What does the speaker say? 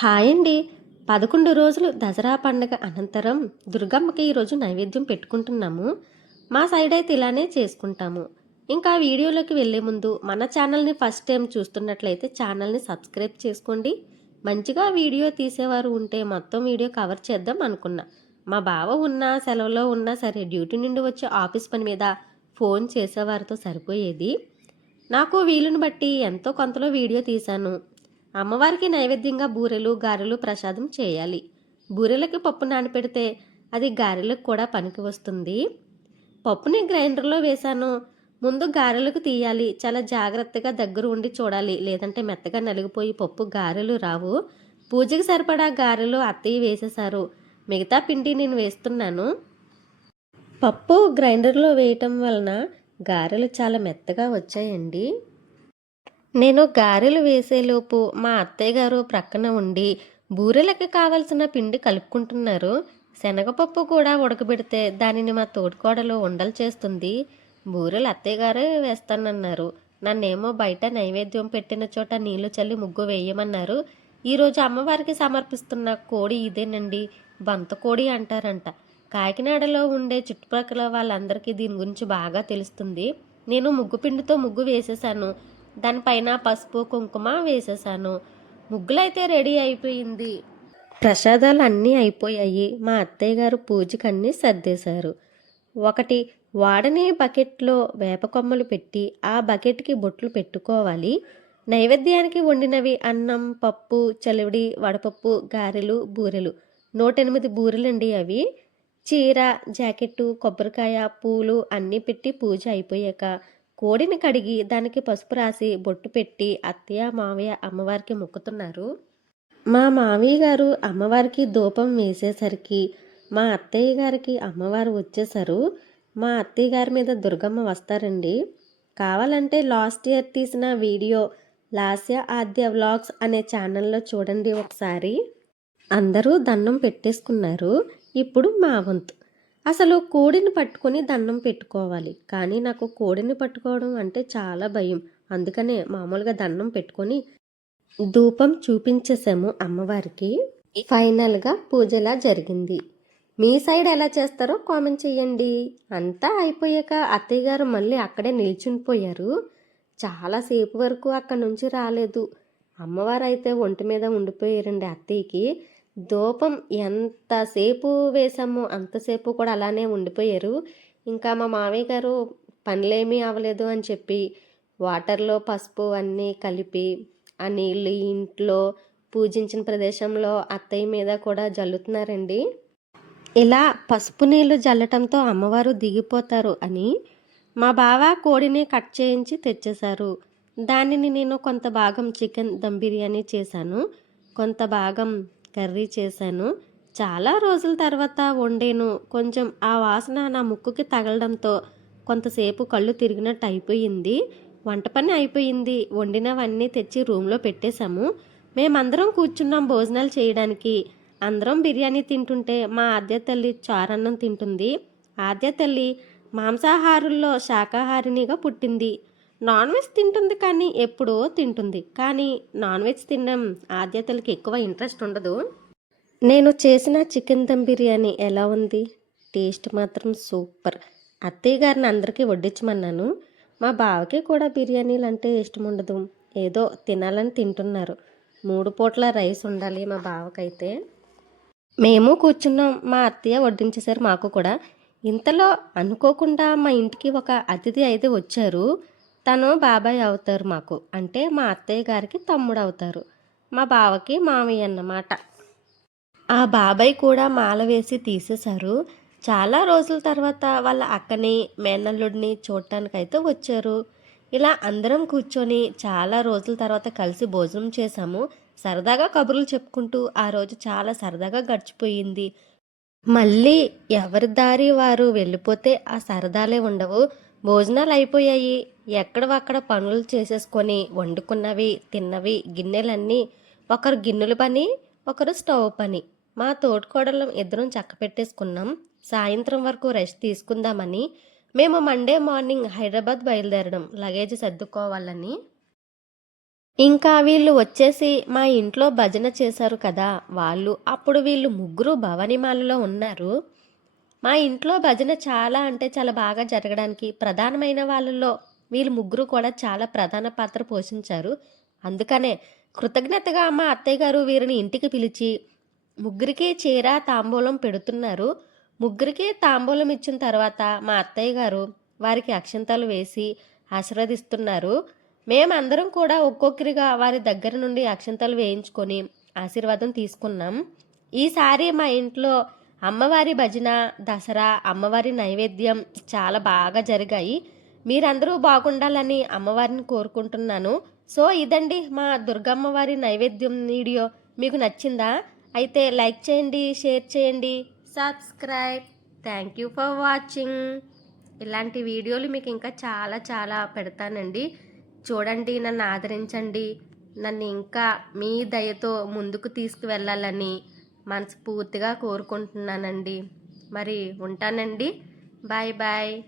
Hi అండి పదకొండు రోజులు దసరా పండగ అనంతరం దుర్గమ్మకి ఈరోజు నైవేద్యం పెట్టుకుంటున్నాము. మా సైడ్ అయితే ఇలానే చేసుకుంటాము. ఇంకా వీడియోలోకి వెళ్ళే ముందు మన ఛానల్ని ఫస్ట్ టైం చూస్తున్నట్లయితే ఛానల్ని సబ్స్క్రైబ్ చేసుకోండి. మంచిగా వీడియో తీసేవారు ఉంటే మొత్తం వీడియో కవర్ చేద్దాం అనుకున్నా. మా బావ ఉన్నా సెలవులో ఉన్నా సరే డ్యూటీ నుండి వచ్చే ఆఫీస్ పని మీద ఫోన్ చేసేవారితో సరిపోయేది. నాకు వీలుని బట్టి ఎంతో కొంతలో వీడియో తీశాను. అమ్మవారికి నైవేద్యంగా బూరెలు గారెలు ప్రసాదం చేయాలి. బూరెలకు పప్పు నానపెడితే అది గారెలకు కూడా పనికి వస్తుంది. పప్పుని గ్రైండర్లో వేశాను. ముందు గారెలకు తీయాలి. చాలా జాగ్రత్తగా దగ్గర ఉండి చూడాలి. లేదంటే మెత్తగా నలిగిపోయి పప్పు గారెలు రావు. పూజకి సరిపడా గారెలు అత్తయ్య వేసేశారు. మిగతా పిండి నేను వేస్తున్నాను. పప్పు గ్రైండర్లో వేయటం వలన గారెలు చాలా మెత్తగా వచ్చాయండి. నేను గారెలు వేసేలోపు మా అత్తయ్య గారు ప్రక్కన ఉండి బూరెలకి కావలసిన పిండి కలుపుకుంటున్నారు. శనగపప్పు కూడా ఉడకబెడితే దానిని మా తోడుకోడలు ఉండలు చేస్తుంది. బూరెలు అత్తయ్య గారే వేస్తానన్నారు. నన్నేమో బయట నైవేద్యం పెట్టిన చోట నీళ్ళు చల్లి ముగ్గు వేయమన్నారు. ఈరోజు అమ్మవారికి సమర్పిస్తున్న కోడి ఇదేనండి బంత కోడి అంటారంట. కాకినాడలో ఉండే చుట్టుపక్కల వాళ్ళందరికీ దీని గురించి బాగా తెలుస్తుంది. నేను ముగ్గు పిండితో ముగ్గు వేసేసాను దానిపైన పసుపు కుంకుమ వేసేసాను. ముగ్గులైతే రెడీ అయిపోయింది. ప్రసాదాలు అన్నీ అయిపోయాయి. మా అత్తయ్య గారు పూజకి అన్నీ సర్దేశారు. ఒకటి వాడని బకెట్లో వేప కొమ్మలు పెట్టి ఆ బకెట్కి బొట్లు పెట్టుకోవాలి. నైవేద్యానికి వండినవి అన్నం పప్పు చలివిడి వడపప్పు గారెలు బూరెలు. నూట ఎనిమిది బూరెలండి అవి. చీర జాకెట్టు కొబ్బరికాయ పూలు అన్నీ పెట్టి పూజ అయిపోయాక కోడిని కడిగి దానికి పసుపు రాసి బొట్టు పెట్టి అత్తయ్య మావయ్య అమ్మవారికి మొక్కుతున్నారు. మా మావయ్య గారు అమ్మవారికి ధూపం వేసేసరికి మా అత్తయ్య గారికి అమ్మవారు వచ్చేసారు. మా అత్తయ్య గారి మీద దుర్గమ్మ వస్తారండి. కావాలంటే లాస్ట్ ఇయర్ తీసిన వీడియో లాస్య ఆద్య వ్లాగ్స్ అనే ఛానల్లో చూడండి ఒకసారి. అందరూ దండం పెట్టేసుకున్నారు. ఇప్పుడు మా వంతు అసలు కోడిని పట్టుకొని దండం పెట్టుకోవాలి. కానీ నాకు కోడిని పట్టుకోవడం అంటే చాలా భయం. అందుకనే మామూలుగా దండం పెట్టుకొని ధూపం చూపించేసాము అమ్మవారికి. ఫైనల్గా పూజలా జరిగింది. మీ సైడ్ ఎలా చేస్తారో కామెంట్ చేయండి. అంతా అయిపోయాక అత్తయ్య గారు మళ్ళీ అక్కడే నిల్చునిపోయారు చాలాసేపు వరకు అక్కడి నుంచి రాలేదు. అమ్మవారు అయితే ఒంటి మీద ఉండిపోయారండి అత్తయ్యకి. ధూపం ఎంతసేపు వేసామో అంతసేపు కూడా అలానే ఉండిపోయారు. ఇంకా మా మామయ్య గారు పనులేమీ అవ్వలేదు అని చెప్పి వాటర్లో పసుపు అన్నీ కలిపి ఆ నీళ్ళు ఇంట్లో పూజించిన ప్రదేశంలో అత్తయ్య మీద కూడా జల్లుతున్నారండి. ఇలా పసుపు నీళ్ళు జల్లటంతో అమ్మవారు దిగిపోతారు అని మా బావ కోడిని కట్ చేయించి తెచ్చేశారు. దానిని నేను కొంత భాగం చికెన్ దమ్ బిర్యానీ చేశాను. కొంత భాగం కర్రీ చేశాను. చాలా రోజుల తర్వాత వండాను. కొంచెం ఆ వాసన నా ముక్కుకి తగలడంతో కొంతసేపు కళ్ళు తిరిగినట్టు అయిపోయింది. వంట పని అయిపోయింది. వండినవన్నీ తెచ్చి రూమ్లో పెట్టేశాము. మేమందరం కూర్చున్నాం భోజనాలు చేయడానికి. అందరం బిర్యానీ తింటుంటే మా ఆద్య తల్లి చారన్నం తింటుంది. ఆద్య తల్లి మాంసాహారుల్లో శాకాహారినిగా పుట్టింది. నాన్ వెజ్ తింటుంది కానీ ఎప్పుడో తింటుంది. కానీ నాన్ వెజ్ తినడం ఆద్యతలకి ఎక్కువ ఇంట్రెస్ట్ ఉండదు. నేను చేసిన చికెన్ దమ్ బిర్యానీ ఎలా ఉంది? టేస్ట్ మాత్రం సూపర్. అత్తయ్య గారిని అందరికీ వడ్డించమన్నాను. మా బావకి కూడా బిర్యానీలు అంటే ఇష్టం ఉండదు. ఏదో తినాలని తింటున్నారు. మూడు పూట్ల రైస్ ఉండాలి మా బావకైతే. మేము కూర్చున్నాం. మా అత్తయ్య వడ్డించేశారు మాకు కూడా. ఇంతలో అనుకోకుండా మా ఇంటికి ఒక అతిథి అయితే వచ్చారు. తను బాబాయ్ అవుతారు మాకు. అంటే మా అత్తయ్య గారికి తమ్ముడు అవుతారు. మా బావకి మామయ్య అన్నమాట. ఆ బాబాయ్ కూడా మాల వేసి తీసేశారు. చాలా రోజుల తర్వాత వాళ్ళ అక్కని మేనల్లుడిని చూడటానికైతే వచ్చారు. ఇలా అందరం కూర్చొని చాలా రోజుల తర్వాత కలిసి భోజనం చేశాము. సరదాగా కబుర్లు చెప్పుకుంటూ ఆ రోజు చాలా సరదాగా గడిచిపోయింది. మళ్ళీ ఎవరి దారి వారు వెళ్ళిపోతే ఆ సరదాలే ఉండవు. భోజనాలు అయిపోయాయి ఎక్కడవక్కడ పనులు చేసేసుకొని వండుకున్నవి తిన్నవి గిన్నెలన్నీ ఒకరు గిన్నెల పని ఒకరు స్టవ్ పని. మా తోటికోడలం ఇద్దరం చక్క పెట్టేసుకున్నాం సాయంత్రం వరకు రెస్ట్ తీసుకుందామని మేము మండే మార్నింగ్ హైదరాబాద్ బయలుదేరడం లగేజ్ సర్దుకోవాలని. ఇంకా వీళ్ళు వచ్చేసి మా ఇంట్లో భజన చేశారు కదా వాళ్ళు అప్పుడు వీళ్ళు ముగ్గురు భవనిమాలలో ఉన్నారు. మా ఇంట్లో భజన చాలా అంటే చాలా బాగా జరగడానికి ప్రధానమైన వాళ్ళలో వీళ్ళు ముగ్గురు కూడా చాలా ప్రధాన పాత్ర పోషించారు. అందుకనే కృతజ్ఞతగా మా అత్తయ్య గారు వీరిని ఇంటికి పిలిచి ముగ్గురికి చీర తాంబూలం పెడుతున్నారు. ముగ్గురికి తాంబూలం ఇచ్చిన తర్వాత మా అత్తయ్య గారు వారికి అక్షంతలు వేసి ఆశీర్వదిస్తున్నారు. మేమందరం కూడా ఒక్కొక్కరిగా వారి దగ్గర నుండి అక్షంతలు వేయించుకొని ఆశీర్వాదం తీసుకున్నాం. ఈసారి మా ఇంట్లో అమ్మవారి భజన దసరా అమ్మవారి నైవేద్యం చాలా బాగా జరిగాయి. మీరందరూ బాగుండాలని అమ్మవారిని కోరుకుంటున్నాను. సో ఇదండి మా దుర్గమ్మవారి నైవేద్యం వీడియో. మీకు నచ్చిందా? అయితే లైక్ చేయండి షేర్ చేయండి. Subscribe. Thank you for watching. ఇలాంటి వీడియోలు మీకు ఇంకా చాలా చాలా పెడతానండి. చూడండి నన్ను ఆదరించండి. నన్ను ఇంకా మీ దయతో ముందుకు తీసుకువెళ్ళాలని మనస్ఫూర్తిగా కోరుకుంటున్నానండి. మరి ఉంటానండి. Bye bye.